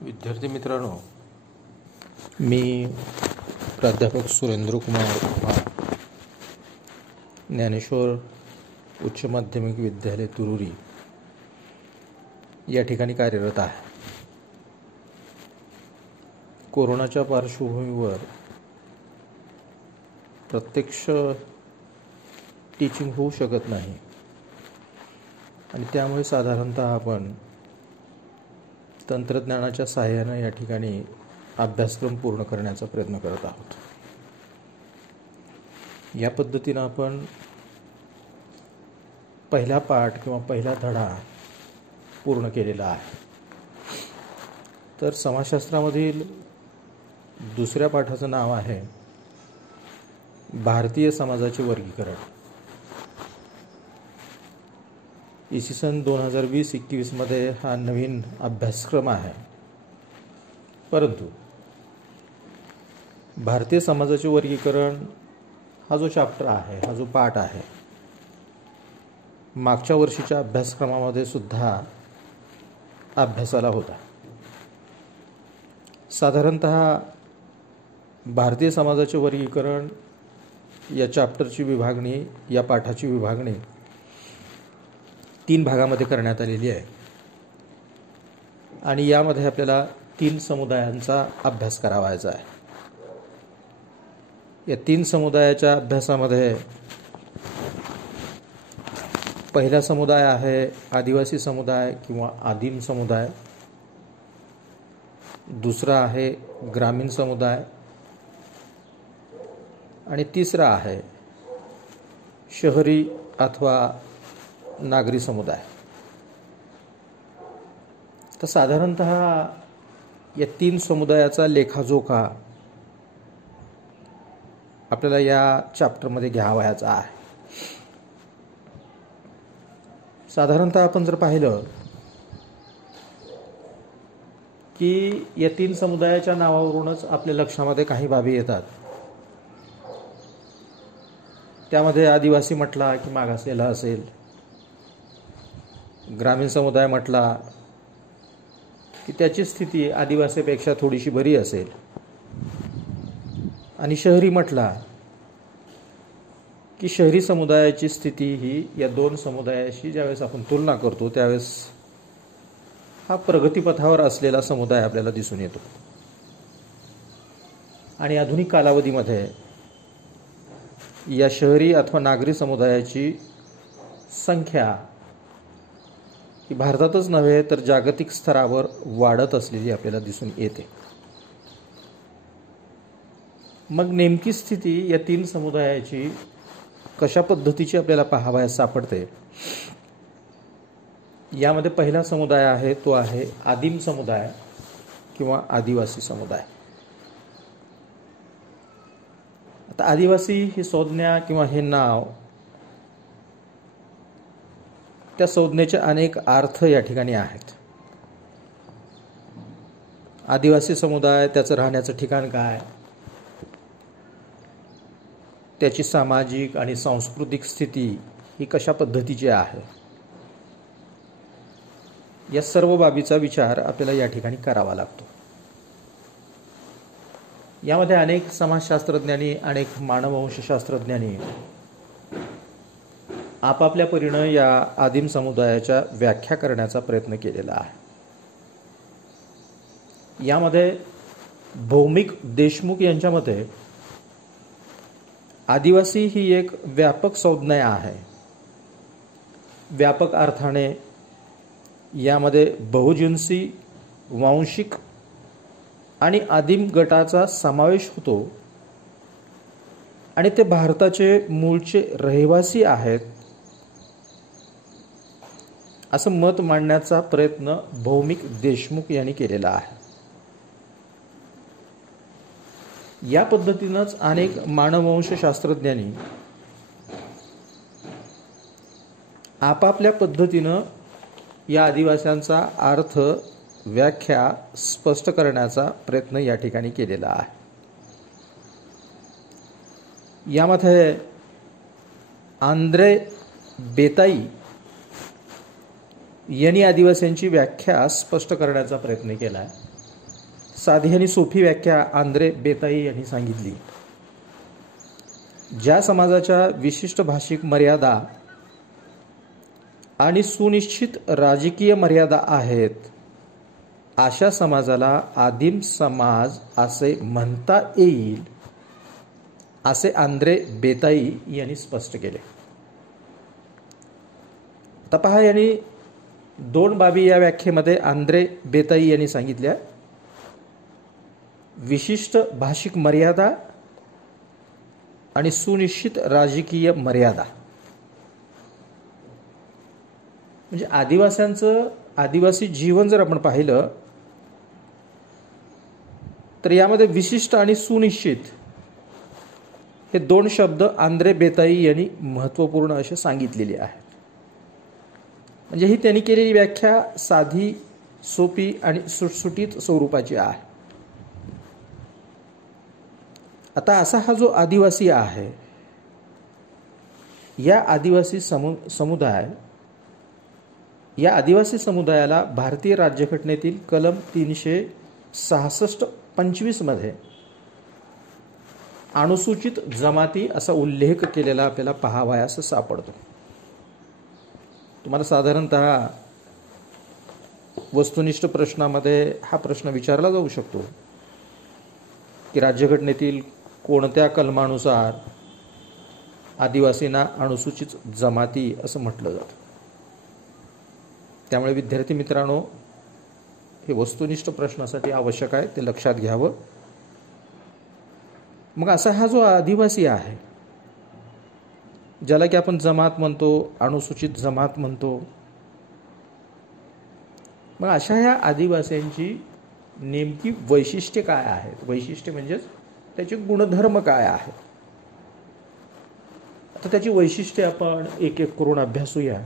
विद्यार्थी मित्रांनो, मी प्राध्यापक सुरेंद्र कुमार उपा, ज्ञानेश्वर उच्च माध्यमिक विद्यालय तुरुरी या ठिकाणी कार्यरत आहे. कोरोनाच्या पार्श्वभूमीवर प्रत्यक्ष टीचिंग होऊ शकत नाही आणि त्यामुळे साधारणतः आपण तंत्रज्ञानाच्या सहाय्यानं या ठिकाणी अभ्यासक्रम पूर्ण करण्याचा प्रयत्न करत आहोत. या पद्धतीनं आपण पहिला पाठ किंवा पहिला धडा पूर्ण केलेला आहे. तर समाजशास्त्रामधील दुसऱ्या पाठाचं नाव आहे भारतीय समाजाचे वर्गीकरण. इसवी सन 2020-21 मध्ये हा नवीन अभ्यासक्रम आहे. परंतु भारतीय समाजाचे वर्गीकरण हा जो चॅप्टर आहे, हा जो पाठ आहे, मागच्या वर्षीच्या अभ्यासक्रमामध्ये सुद्धा अभ्यासाला होता. साधारणतः भारतीय समाजाचे वर्गीकरण या चॅप्टरची विभागणी, या पाठाची विभागणी 3 भागामध्ये करण्यात आलेली आहे आणि यामध्ये आपल्याला 3 समुदायांचा अभ्यास करावायचा आहे. या 3 समुदायाच्या अभ्यासामध्ये पहिला समुदाय आहे आदिवासी समुदाय किंवा आदिम समुदाय, दुसरा आहे ग्रामीण समुदाय आणि तिसरा आहे शहरी अथवा नागरी समुदाय. तर साधारणतः या 3 समुदायाचा लेखाजोखा आपल्याला या चॅप्टरमध्ये घ्यावयाचा आहे. साधारणतः आपण जर पाहिलं की या 3 समुदायाच्या नावावरूनच आपल्या लक्षामध्ये काही बाबी येतात. त्यामध्ये आदिवासी म्हटला की मागासलेला असेल, ग्रामीण समुदाय म्हटला की त्याची स्थिती आदिवासीपेक्षा थोडीशी बरी असेल आणि शहरी म्हटला की शहरी समुदायाची स्थिती ही या 2 समुदायाशी ज्यावेळेस आपण तुलना करतो त्यावेळेस हा प्रगतीपथावर असलेला समुदाय आपल्याला दिसून येतो. आणि आधुनिक कालावधीमध्ये या शहरी अथवा नागरी समुदायाची संख्या ही भारतातच नव्हे तर जागतिक स्तरावर वाढत असलेली आपल्याला दिसून येते. मग नेमकी स्थिती या 3 समुदायाची कशा पद्धतीची आपल्याला पाहावयास सापडते. यामध्ये पहिला समुदाय आहे तो आहे आदिम समुदाय किंवा आदिवासी समुदाय. आता आदिवासी ही संज्ञा किंवा हे नाव, त्या संज्ञेचे अनेक अर्थ या ठिकाणी आहेत. आदिवासी समुदाय, त्याचं राहण्याचं ठिकाण काय, त्याची सामाजिक आणि सांस्कृतिक स्थिती ही कशा पद्धतीची आहे, या सर्व बाबीचा विचार आपल्याला या ठिकाणी करावा लागतो. यामध्ये अनेक समाजशास्त्रज्ञांनी, अनेक मानववंशशास्त्रज्ञांनी आपापल्या परीनं या आदिम समुदायाच्या व्याख्या करण्याचा प्रयत्न केलेला आहे. यामध्ये भौमिक देशमुख यांच्या मते आदिवासी ही एक व्यापक संज्ञा आहे. व्यापक अर्थाने यामध्ये बहुजिन्सी, वांशिक आणि आदिम गटाचा समावेश होतो आणि ते भारताचे मूळचे रहिवासी आहेत असं मत मांडण्याचा प्रयत्न भौमिक देशमुख यांनी केलेला आहे. या पद्धतीनंच अनेक मानववंशशास्त्रज्ञांनी आपापल्या पद्धतीनं या आदिवासींचा अर्थ, व्याख्या स्पष्ट करण्याचा प्रयत्न या ठिकाणी केलेला आहे. यामध्ये आंद्रे बेताई यांनी आदिवासींची व्याख्या स्पष्ट करण्याचा प्रयत्न केला आहे. साधी आणि सोपी व्याख्या आंद्रे बेताई यांनी सांगितली. ज्या समाजाच्या विशिष्ट भाषिक मर्यादा आणि सुनिश्चित राजकीय मर्यादा आहेत, अशा समाजाला आदिम समाज असे म्हणता येईल, असे आंद्रे बेताई यांनी स्पष्ट केले. आता पहा, यांनी दोन बाबी या व्याख्येमध्ये आंद्रे बेताई यांनी सांगितल्या. विशिष्ट भाषिक मर्यादा आणि सुनिश्चित राजकीय मर्यादा. म्हणजे आदिवासी जीवन जर आपण पाहिलं तर यामध्ये विशिष्ट आणि सुनिश्चित हे दोन शब्द आंद्रे बेताई यांनी महत्त्वपूर्ण असे सांगितलेले आहेत. म्हणजे ही त्यांनी केलेली व्याख्या साधी, सोपी आणि सुटसुटीत स्वरूपाची आहे. आता असा हा जो आदिवासी आहे, या आदिवासी समुदायाला भारतीय राज्यघटनेतील कलम 366-25 मध्ये अनुसूचित जमाती असा उल्लेख केलेला आपल्याला पाहावयास सापडतो. तुम्हाला साधारणतः वस्तुनिष्ठ प्रश्नामध्ये हा प्रश्न विचारला जाऊ शकतो की राज्यघटनेतील कोणत्या कलमानुसार आदिवासींना अनुसूचित जमाती असं म्हटलं जातं. त्यामुळे विद्यार्थी मित्रांनो, हे वस्तुनिष्ठ प्रश्नासाठी आवश्यक आहे, ते लक्षात घ्यावं. मग असा हा जो आदिवासी आहे, ज्याला की आपण जमात म्हणतो, अनुसूचित जमात म्हणतो, मग अशा ह्या आदिवासींची नेमकी वैशिष्ट्ये काय आहेत? वैशिष्ट्ये म्हणजेच त्याचे गुणधर्म काय आहेत? आता त्याची वैशिष्ट्ये आपण एक एक करून अभ्यासूया,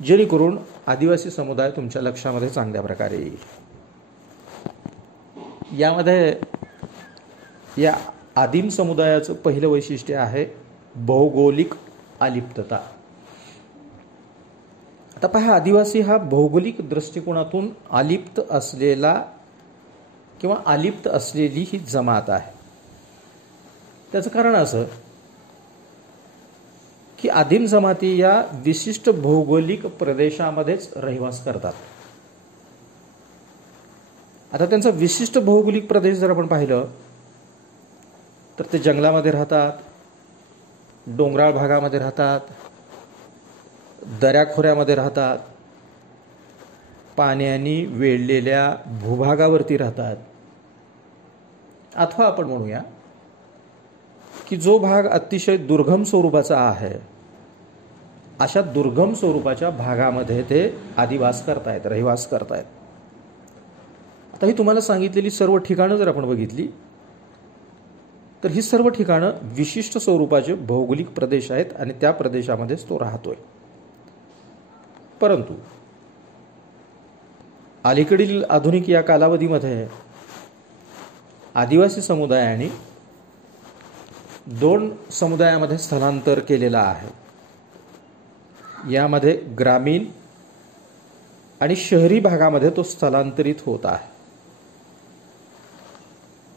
जेणेकरून आदिवासी समुदाय तुमच्या लक्षामध्ये चांगल्या प्रकारे येईल. यामध्ये या आदिम समुदायाचं पहिलं वैशिष्ट्य आहे भौगोलिक अलिप्तता. आता पहा, आदिवासी हा भौगोलिक दृष्टिकोनातून अलिप्त असलेला किंवा अलिप्त असलेली ही जमात आहे. त्याचं कारण असं की आदिम जमाती या विशिष्ट भौगोलिक प्रदेशामध्येच रहिवास करतात. आता त्यांचा विशिष्ट भौगोलिक प्रदेश जर आपण पाहिलं तर ते जंगलामध्ये राहतात, डोंगराळ भागामध्ये राहतात, दऱ्याखोऱ्यामध्ये राहतात, पाण्याने वेढलेल्या भूभागावरती राहतात. अथवा आपण म्हणूया की जो भाग अतिशय दुर्गम स्वरूपाचा आहे, अशा दुर्गम स्वरूपाच्या भागामध्ये ते अधिवास करतायत, रहिवास करतायत. आता ही तुम्हाला सांगितलेली सर्व ठिकाणं जर आपण बघितली तर ही सर्व ठिकाणं विशिष्ट स्वरूपाचे भौगोलिक प्रदेश आहेत आणि त्या प्रदेशामध्येच तो राहतोय. परंतु अलीकडील आधुनिक या कालावधीमध्ये आदिवासी समुदायाने दोन समुदायामध्ये स्थलांतर केलेलं आहे. यामध्ये ग्रामीण आणि शहरी भागामध्ये तो स्थलांतरित होत आहे.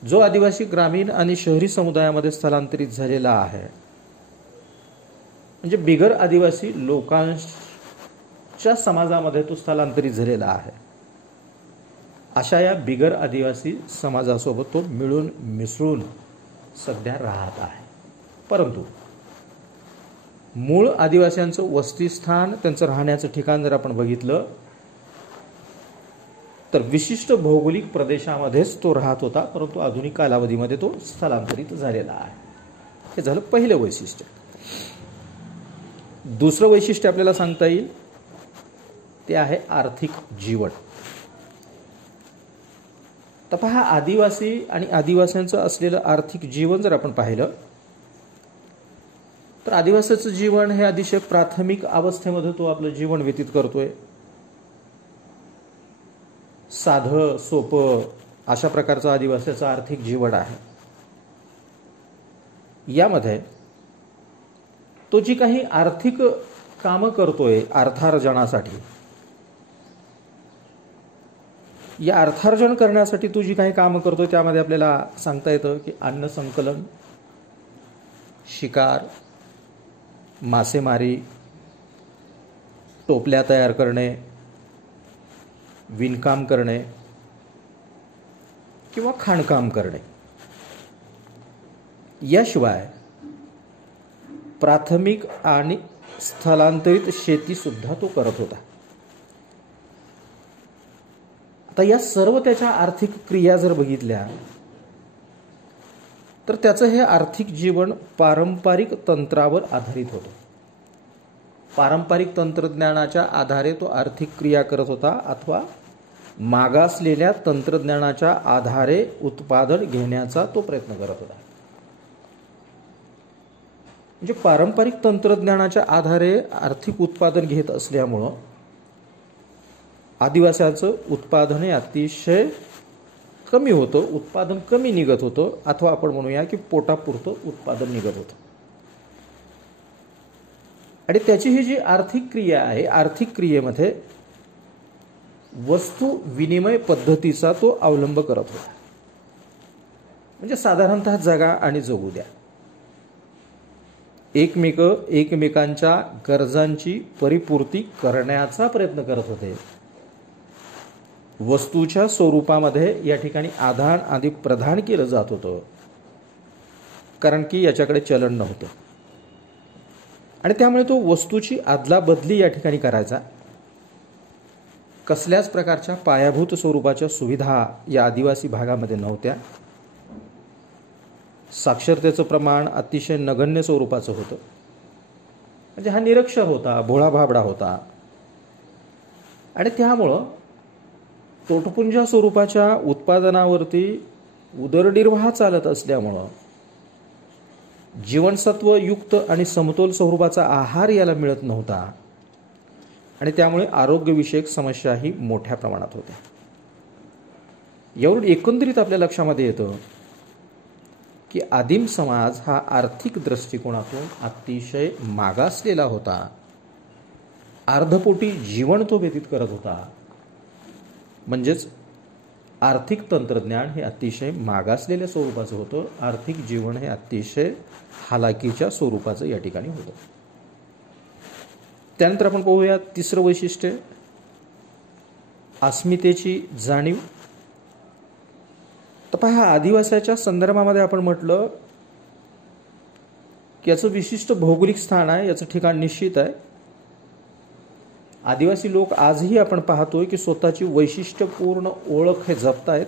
जो आदिवासी ग्रामीण आणि शहरी समुदायामध्ये स्थलांतरित झालेला आहे, म्हणजे बिगर आदिवासी लोकांच्या समाजामध्ये तो स्थलांतरित झालेला आहे, अशा या बिगर आदिवासी समाजासोबत तो मिळून मिसळून सध्या राहत आहे. परंतु मूळ आदिवासींचं वसतिस्थान, त्यांचं राहण्याचं ठिकाण जर आपण बघितलं तर विशिष्ट भौगोलिक प्रदेशामध्येच तो राहत होता, परंतु आधुनिक कालावधीमध्ये तो स्थलांतरित झालेला आहे. हे झालं पहिलं वैशिष्ट्य. दुसरं वैशिष्ट्य आपल्याला सांगता येईल ते आहे आर्थिक जीवन. तर पहा, आदिवासी आणि आदिवासींचं असलेलं आर्थिक जीवन जर आपण पाहिलं तर आदिवासीचं जीवन हे अतिशय प्राथमिक अवस्थेमध्ये तो आपलं जीवन व्यतीत करतोय. साधं सोपं अशा प्रकारचं आदिवासीचं आर्थिक जीवन आहे. यामध्ये तो जी काही आर्थिक कामं करतोय अर्थार्जनासाठी, या अर्थार्जन करण्यासाठी तू जी काही कामं करतो त्यामध्ये आपल्याला सांगता येतं की अन्न संकलन, शिकार, मासेमारी, टोपल्या तयार करणे, विणकाम करणे किंवा खाणकाम करणे. याशिवाय प्राथमिक आणि स्थलांतरित शेती सुद्धा तो करत होता. आता या सर्व त्याच्या आर्थिक क्रिया जर बघितल्या तर त्याचं हे आर्थिक जीवन पारंपरिक तंत्रावर आधारित होतं. पारंपरिक तंत्रज्ञानाच्या आधारे तो आर्थिक क्रिया करत होता अथवा मागासलेल्या तंत्रज्ञानाच्या आधारे उत्पादन घेण्याचा तो प्रयत्न करत होता. म्हणजे पारंपरिक तंत्रज्ञानाच्या आधारे आर्थिक उत्पादन घेत असल्यामुळं आदिवासाचं उत्पादन हे अतिशय कमी होतं, उत्पादन कमी निघत होतं, अथवा आपण म्हणूया की पोटापुरतं उत्पादन निघत होतं. आणि त्याची ही जी आर्थिक क्रिया आहे, आर्थिक क्रियेमध्ये वस्तू विनिमय पद्धतीचा तो अवलंब करत होता. म्हणजे साधारणतः जगा आणि जगू द्या, एकमेकांच्या गरजांची परिपूर्ती करण्याचा प्रयत्न करत होते. वस्तूच्या स्वरूपामध्ये या ठिकाणी आदान आधी प्रदान केलं जात होतं, कारण की याच्याकडे चलन नव्हतं. आणि त्यामुळे तो वस्तूची आदला बदली या ठिकाणी करायचा. कसल्याच प्रकारच्या पायाभूत स्वरूपाच्या सुविधा या आदिवासी भागामध्ये नव्हत्या. साक्षरतेचं प्रमाण अतिशय नगण्य स्वरूपाचं होतं. म्हणजे हा निरक्षर होता, भोळा भाबडा होता. आणि त्यामुळं तोटपुंजा स्वरूपाच्या उत्पादनावरती उदरनिर्वाह चालत असल्यामुळं जीवनसत्वयुक्त आणि समतोल स्वरूपाचा आहार याला मिळत नव्हता. आणि त्यामुळे आरोग्यविषयक समस्याही मोठ्या प्रमाणात होत्या. यावरून एकंदरीत आपल्या लक्षामध्ये येतं की आदिम समाज हा आर्थिक दृष्टिकोनातून अतिशय मागासलेला होता. अर्धपोटी जीवन तो व्यतीत करत होता. म्हणजेच आर्थिक तंत्रज्ञान हे अतिशय मागासलेल्या स्वरूपाचं होतं. आर्थिक जीवन हे अतिशय हालाकीच्या स्वरूपाचं या ठिकाणी होतं. त्यानंतर आपण पाहूया तिसरं वैशिष्ट्य, अस्मितेची जाणीव. तर पहा, आदिवासाच्या संदर्भामध्ये आपण म्हटलं की याचं विशिष्ट भौगोलिक स्थान आहे, याचं ठिकाण निश्चित आहे. आदिवासी लोक आजही आपण पाहतोय की स्वतःची वैशिष्ट्यपूर्ण ओळख हे जपतायत.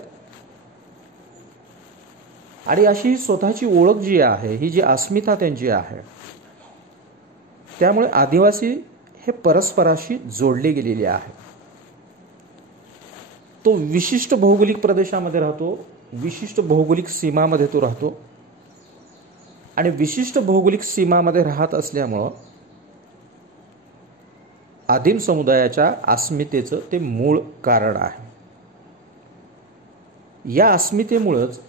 आणि अशी स्वतःची ओळख जी आहे, ही जी अस्मिता त्यांची आहे, त्यामुळे आदिवासी हे परस्पराशी जोडले गेलेले आहे. तो विशिष्ट भौगोलिक प्रदेशामध्ये राहतो, विशिष्ट भौगोलिक सीमामध्ये तो राहतो. आणि विशिष्ट भौगोलिक सीमामध्ये राहत असल्यामुळं आदिम समुदायाच्या अस्मितेचं ते मूळ कारण आहे. या अस्मितेमुळेच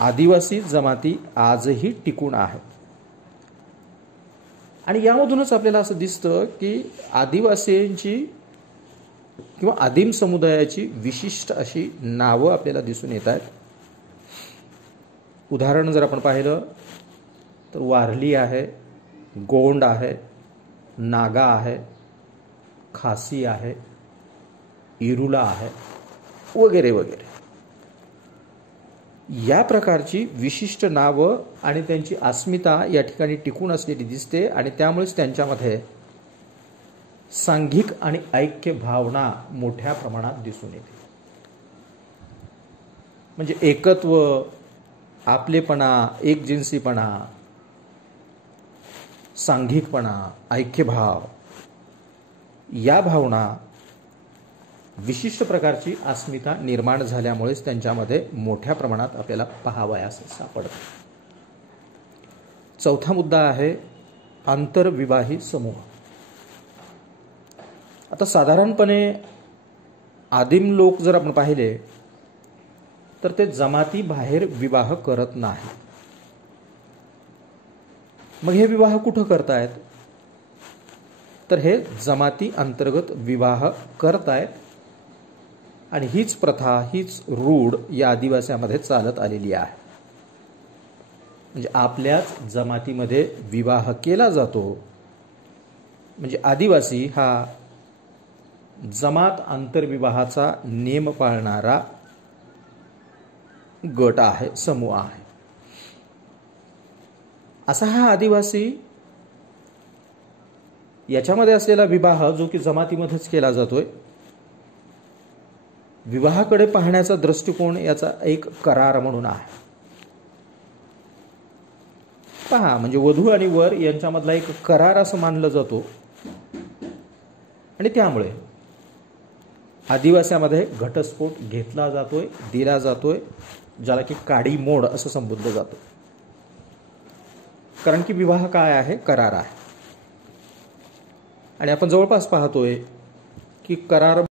आदिवासी जमाती आजही टिकून आहेत. आणि यामधूनच आपल्याला असं दिसतं की आदिवासींची किंवा आदिम समुदायाची विशिष्ट अशी नावं आपल्याला दिसून येत आहेत. उदाहरण जर आपण पाहिलं तर वारली आहे, गोंड आहे, नागा आहे, खासी आहे, इरुला आहे, वगैरे वगैरे. या प्रकारची विशिष्ट नावं आणि त्यांची अस्मिता या ठिकाणी टिकून असलेली दिसते. आणि त्यामुळेच त्यांच्यामध्ये सांघिक आणि ऐक्य भावना मोठ्या प्रमाणात दिसून येते. म्हणजे एकत्व, आपलेपणा, एकजिन्सीपणा, सांघिकपणा, ऐक्यभाव, या भावना विशिष्ट प्रकारची अस्मिता निर्माण झाल्यामुळेच त्यांच्यामध्ये मोठ्या प्रमाणात आपल्याला पाहावयास सापडतं. चौथा मुद्दा आहे आंतरविवाही समूह. आता साधारणपणे आदिम लोक जर आपण पाहिले तर ते जमाती बाहेर विवाह करत नाही. मग हे विवाह कुठं करतायत? तर हे जमाती अंतर्गत विवाह करतायत. आणि हीच प्रथा, हीच रूढ या आदिवास्यामध्ये चालत आलेली आहे. म्हणजे आपल्याच जमातीमध्ये विवाह केला जातो. म्हणजे आदिवासी हा जमात आंतरविवाहाचा नियम पाळणारा गट आहे, समूह आहे. असा हा आदिवासी याच्यामध्ये असलेला विवाह जो की जमातीमध्येच केला जातोय, विवाहाकडे पाहण्याचा दृष्टिकोन याचा एक करार म्हणून आहे. पहा, म्हणजे वधू आणि वर यांच्यामधला एक करार असं मानलं जातो. आणि त्यामुळे आदिवास्यामध्ये घटस्फोट घेतला जातोय, दिला जातोय, ज्याला की काडी मोड असं संबोधलं जातं. कारण की विवाह काय आहे? करार आहे. आणि आपण जवळपास पाहतोय की करार